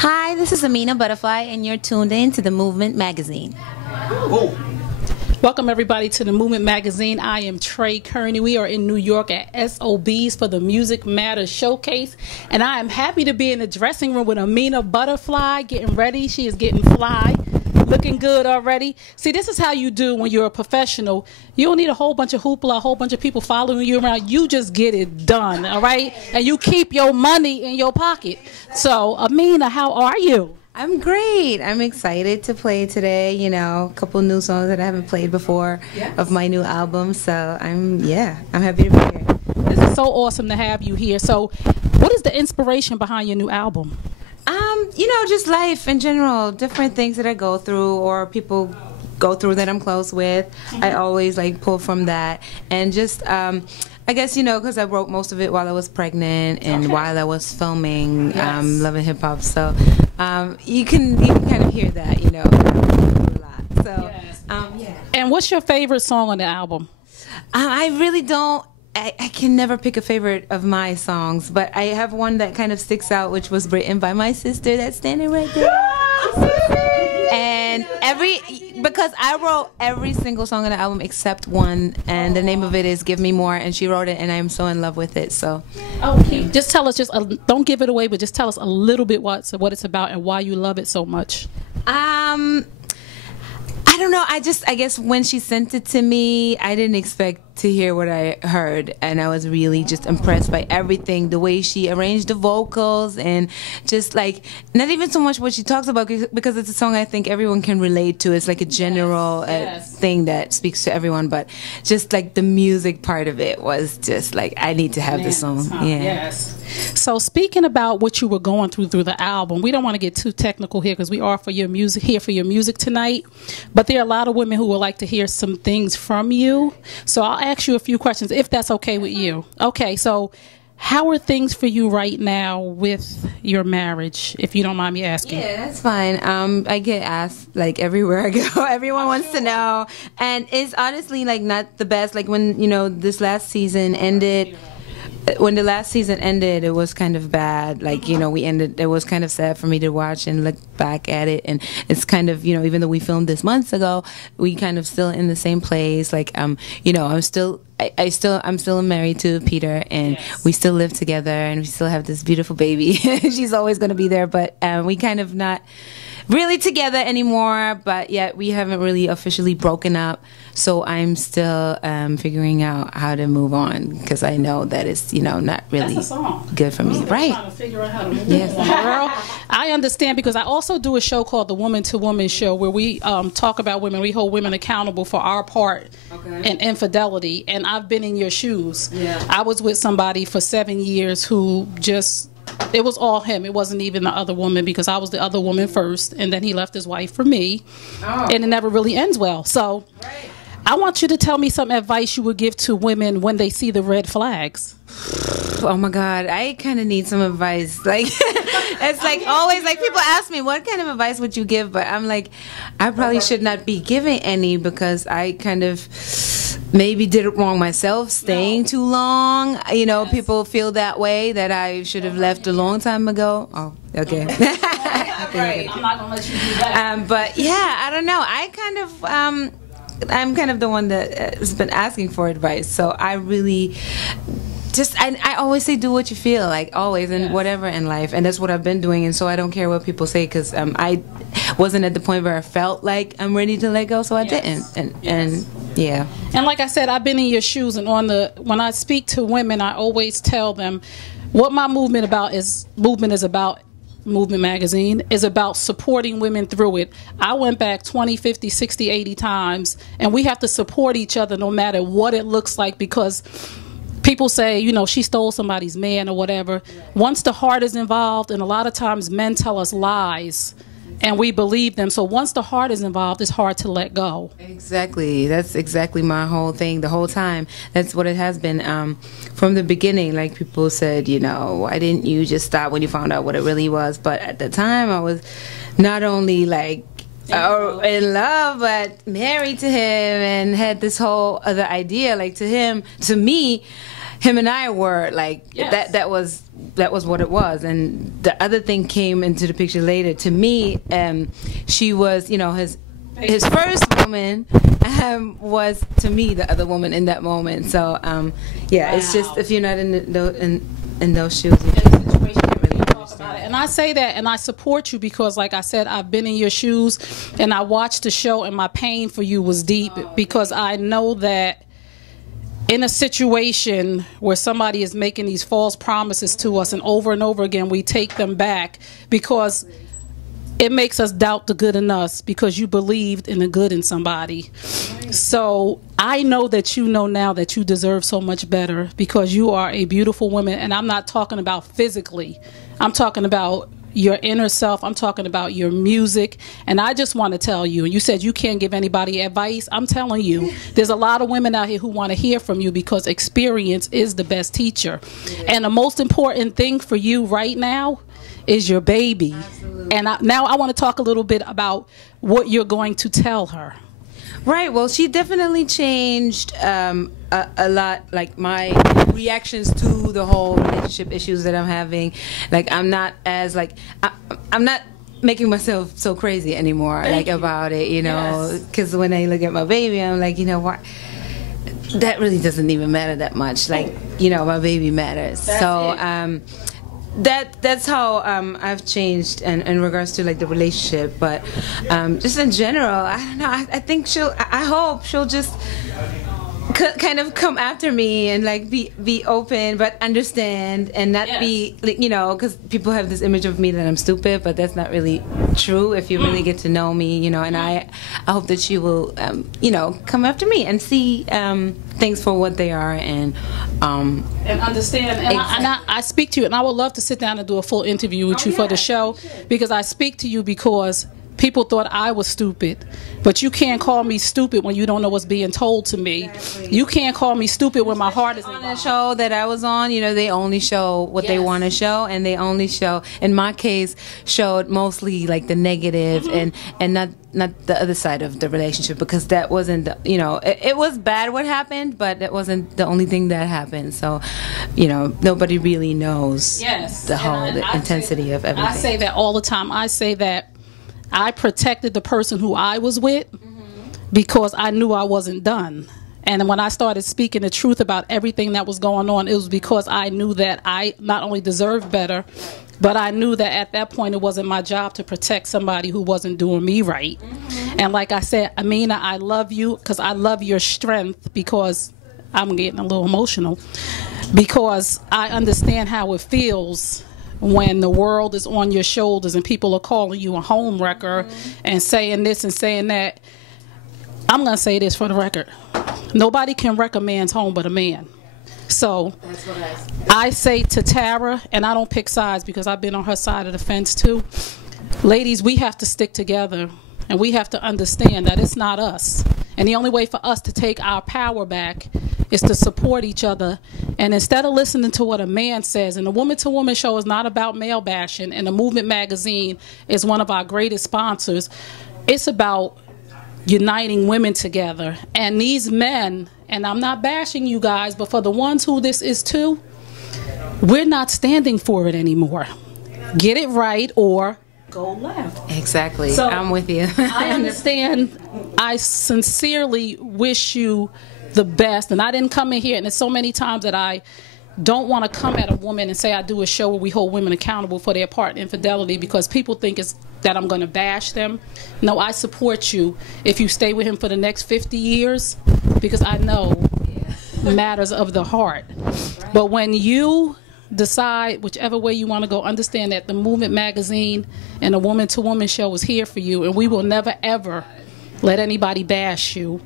Hi, this is Amina Buddafly, and you're tuned in to the Movement Magazine. Cool. Welcome everybody to the Movement Magazine. I am Trey Kearney. We are in New York at S.O.B's for the Music Matters Showcase, and I am happy to be in the dressing room with Amina Buddafly, getting ready. She is getting fly, looking good already. See, this is how you do when you're a professional. You don't need a whole bunch of hoopla, a whole bunch of people following you around. You just get it done, all right? And you keep your money in your pocket. So, Amina, how are you? I'm great. I'm excited to play today, you know, a couple new songs that I haven't played before of my new album. So I'm happy to be here. This is so awesome to have you here. So what is the inspiration behind your new album? You know, just life in general, different things that I go through or people go through that I'm close with. I always like pull from that, and just I guess, you know, because I wrote most of it while I was pregnant and while I was filming Love and Hip Hop. So you can kind of hear that, you know, a lot. So yeah. And what's your favorite song on the album? I really don't. I can never pick a favorite of my songs, but I have one that kind of sticks out, which was written by my sister that's standing right there. And because I wrote every single song on the album except one, and the name of it is Give Me More, and she wrote it, and I am so in love with it. So okay, just tell us, don't give it away, but just tell us a little bit what it's about and why you love it so much. I don't know. I guess when she sent it to me, I didn't expect to hear what I heard, and I was really just impressed by everything, the way she arranged the vocals, and just like not even so much what she talks about, because it's a song I think everyone can relate to. It's like a general thing that speaks to everyone, but just like the music part of it was just like, I need to have this song. Yes. So speaking about what you were going through the album, we don't want to get too technical here because we are for your music here for your music tonight, but there are a lot of women who would like to hear some things from you. So I'll ask you a few questions if that's okay with you. Okay, so how are things for you right now with your marriage, if you don't mind me asking? Yeah, that's fine. I get asked like everywhere I go. Everyone wants to know, and it's honestly like not the best. Like when, you know, this last season ended. When the last season ended, it was kind of bad. Like, you know, it was kind of sad for me to watch and look back at it. And it's kind of, you know, even though we filmed this months ago, we kind of still in the same place. Like, you know, I'm still married to Peter, and we still live together, and we still have this beautiful baby. She's always going to be there, but we kind of not really together anymore, but yet we haven't really officially broken up. So I'm still figuring out how to move on, because I know that it's, you know, not really good for me. Right. Trying to figure out how to move on. Girl, I understand, because I also do a show called the Woman to Woman Show, where we talk about women. We hold women accountable for our part in infidelity. And I've been in your shoes. Yeah. I was with somebody for 7 years who just... It was all him. It wasn't even the other woman, because I was the other woman first, and then he left his wife for me, and it never really ends well. So I want you to tell me some advice you would give to women when they see the red flags. Oh my God, I kind of need some advice. Like, it's like always, like people ask me, what kind of advice would you give? But I'm like, I probably should not be giving any, because I kind of maybe did it wrong myself, staying too long. You know, people feel that way, that I should have left a long time ago. Oh, okay. Right. I'm not gonna let you do that. But yeah, I don't know. I'm kind of the one that has been asking for advice. So I really I always say, do what you feel, like always, and whatever in life, and that's what I've been doing. And so I don't care what people say, because I wasn't at the point where I felt like I'm ready to let go, so I didn't. And yeah. And like I said, I've been in your shoes, and when I speak to women, I always tell them what my movement is about. Movement Magazine is about supporting women through it. I went back 20, 50, 60, 80 times, and we have to support each other no matter what it looks like, because people say, you know, she stole somebody's man or whatever. Once the heart is involved, and a lot of times men tell us lies, and we believe them. So once the heart is involved, it's hard to let go. Exactly. That's exactly my whole thing the whole time. That's what it has been from the beginning. Like people said, you know, why didn't you just stop when you found out what it really was? But at the time, I was not only like in love, but married to him, and had this whole other idea. Like to me, him and I were like, Yes. that was what it was. And the other thing came into the picture later. To me, she was, you know, his first woman was, to me, the other woman in that moment. So yeah, it's just, if you're not in those shoes, you can't really understand. And I say that, and I support you, because like I said, I've been in your shoes, and I watched the show, and my pain for you was deep, because I know that in a situation where somebody is making these false promises to us, and over again we take them back, because it makes us doubt the good in us, because you believed in the good in somebody. So I know that you know now that you deserve so much better, because you are a beautiful woman. And I'm not talking about physically. I'm talking about your inner self. I'm talking about your music. And I just want to tell you, and you said you can't give anybody advice. I'm telling you, there's a lot of women out here who want to hear from you, because experience is the best teacher. And the most important thing for you right now is your baby. Absolutely. And now I want to talk a little bit about what you're going to tell her. Right. Well, she definitely changed a lot, like my reactions to the whole relationship issues that I'm having. Like, I'm not as, like, I'm not making myself so crazy anymore, about it, you know, because when I look at my baby, I'm like, you know what, that really doesn't even matter that much. Like, you know, my baby matters. That's how I've changed in regards to like the relationship, but just in general, I don't know. I think I hope she'll just kind of come after me and like be open, but understand, and not be, like, you know, because people have this image of me that I'm stupid, but that's not really true if you really get to know me, you know. And I hope that she will, you know, come after me and see things for what they are, and understand. And I speak to you, and I would love to sit down and do a full interview with you for the show, because I speak to you because people thought I was stupid, but you can't call me stupid when you don't know what's being told to me. Exactly. You can't call me stupid when my heart is on the show that I was on. You know, they only show what they want to show, and they only show, in my case, showed mostly like the negative, and not the other side of the relationship, because that wasn't the, you know, it was bad what happened, but that wasn't the only thing that happened. So, you know, nobody really knows the whole intensity of everything. I say that all the time. I say that I protected the person who I was with because I knew I wasn't done. And when I started speaking the truth about everything that was going on, it was because I knew that I not only deserved better, but I knew that at that point it wasn't my job to protect somebody who wasn't doing me right. And like I said, Amina, I love you because I love your strength, because I'm getting a little emotional, because I understand how it feels when the world is on your shoulders and people are calling you a home wrecker and saying this and saying that. I'm going to say this for the record. Nobody can wreck a man's home but a man. So that's what I say to Tara, and I don't pick sides because I've been on her side of the fence too. Ladies, we have to stick together, and we have to understand that it's not us. And the only way for us to take our power back is to support each other. And instead of listening to what a man says, and the Woman to Woman show is not about male bashing, and the Movement magazine is one of our greatest sponsors, it's about uniting women together. And these men, and I'm not bashing you guys, but for the ones who this is too, we're not standing for it anymore. Get it right or go left. Exactly. So I'm with you. I understand. I sincerely wish you the best. And I didn't come in here, and there's so many times that I don't want to come at a woman and say I do a show where we hold women accountable for their part in infidelity, because people think it's that I'm going to bash them. No, I support you if you stay with him for the next 50 years, because I know matters of the heart. Right. But when you decide whichever way you want to go, understand that the Movement magazine and the Woman to Woman show is here for you, and we will never ever let anybody bash you.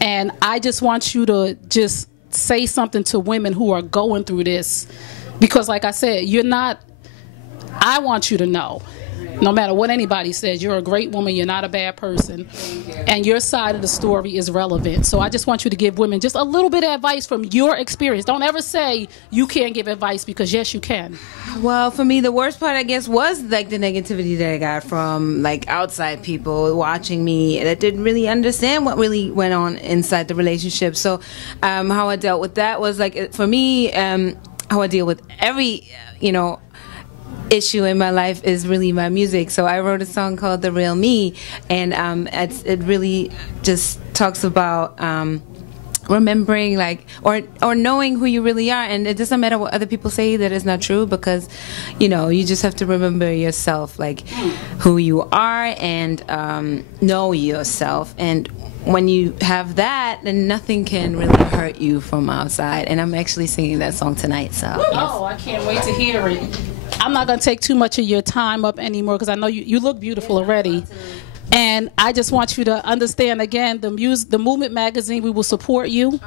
And I just want you to just say something to women who are going through this, because like I said, you're not, I want you to know No matter what anybody says, you're a great woman, you're not a bad person, and your side of the story is relevant. So I just want you to give women just a little bit of advice from your experience. Don't ever say you can't give advice, because yes, you can. Well, for me, the worst part, I guess, was like the negativity that I got from like outside people watching me that didn't really understand what really went on inside the relationship. So how I dealt with that was like, for me, how I deal with every, issue in my life is really my music. So I wrote a song called "The Real Me," and it really just talks about remembering, like, or knowing who you really are, and it doesn't matter what other people say that is not true, because you just have to remember yourself, like who you are, and know yourself. And when you have that, then nothing can really hurt you from outside. And I'm actually singing that song tonight, so yes. Oh, I can't wait to hear it. I'm not going to take too much of your time up anymore, because I know you look beautiful already. And I just want you to understand, again, the Movement Magazine, we will support you.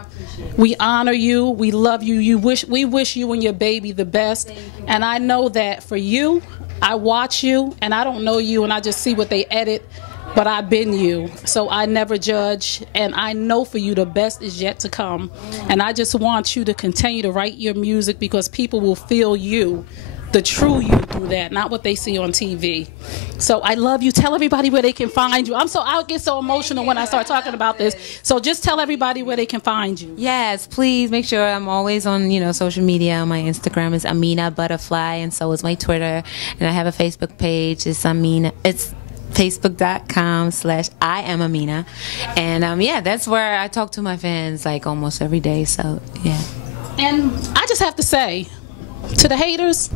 We honor you. We love you. We wish you and your baby the best. And I know that for you, I watch you, and I don't know you, and I just see what they edit. But I've been you, so I never judge, and I know for you the best is yet to come. And I just want you to continue to write your music, because people will feel you, the true you, through that, not what they see on TV. So I love you. Tell everybody where they can find you. I'll get so emotional when I start talking about this. So just tell everybody where they can find you. Yes, please make sure I'm always on, social media. My Instagram is AminaBuddafly, and so is my Twitter. And I have a Facebook page. It's facebook.com/IamAmina. And that's where I talk to my fans like almost every day. So yeah. And I just have to say, to the haters,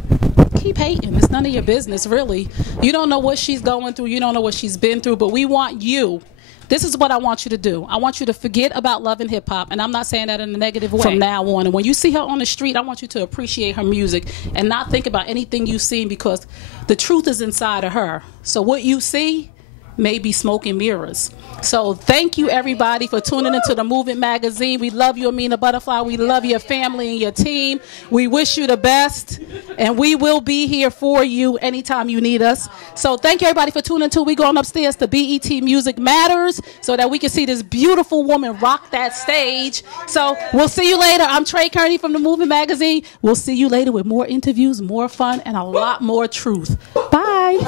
keep hating. It's none of your business, really. You don't know what she's going through. You don't know what she's been through. But we want you. This is what I want you to do. I want you to forget about Love and Hip Hop, and I'm not saying that in a negative way, from now on. And when you see her on the street, I want you to appreciate her music and not think about anything you've seen, because the truth is inside of her. So what you see may be smoke and mirrors. So thank you, everybody, for tuning into the Movement Magazine. We love you, Amina Buddafly. We love your family and your team. We wish you the best, and we will be here for you anytime you need us. So thank you, everybody, for tuning in. We're going upstairs to BET Music Matters so that we can see this beautiful woman rock that stage. So we'll see you later. I'm Kearney from the Movement Magazine. We'll see you later with more interviews, more fun, and a lot more truth. Bye.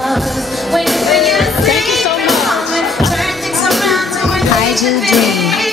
Thank you so much. I do dream.